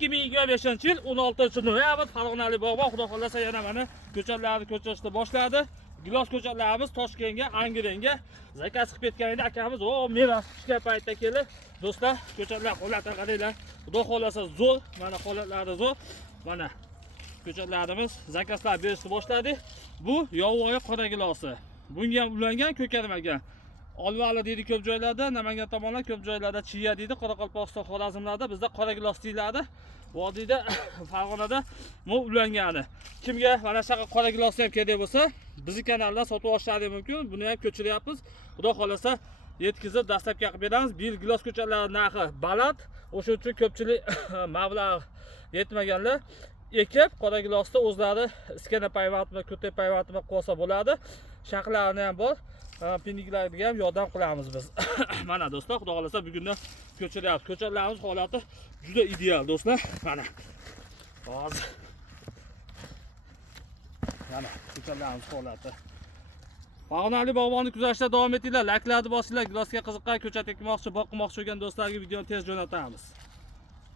2025-yil 16-noyabr Farg'onali bog'bon xudo xolasa yana mana ko'chatlarni ko'chirishni boshladi. Gilos ko'chatlarimiz Toshkentga, Angranga zakaz qilib ketgan edi akamiz. Meva pishgan paytda keldi. Do'stlar, ko'chatlar holatga qaranglar. Xudo xolasa zo'r, mana holatlari zo'r. Mana ko'chatlarimiz zakazlar berishni boshladi. Bu yovvoyi qora gilosi. Bunga ham ulangan, ko'karmagan. Olvali deydi ko'p joylarda, Namangan tomonlar ko'p joylarda chiya deydi, Qoraqalpog'iston, Xorazmlarda bizda qora gilos deyiladi. Vodiyda Farg'onada ulangani. Kimga mana shunaqa qora gilos ham kerak bo'lsa, bizning kanalda sotib olishlari mumkin. Buni ham ko'chiryapmiz. Xudo xolasa yetkazib dastlabki qilib beramiz. Bil gilos ko'chatlari narxi baland, o'sha uchun ko'pchilik mablag' yetmaganlar ekib qora gilosni o'zlari iskana payvandmi, ko'tek payvandmi qilsa bo'ladi. Shaqlarini ham bor. Pinniklarga ham yordam qilamiz biz. Mana do'stlar, xudo xolasa bugundan ko'chiryapmiz. Ko'chatlarimiz holati juda ideal do'stlar. Mana. Hozir. Mana ko'chatlarimiz holati. Farg'onali bog'bonni kuzatishda davom etinglar. Layklarni bosinglar. Gilosga qiziqqan, ko'chat ekmoqchi, boqmoqchi bo'lgan do'stlarga videoni tez jo'natamiz.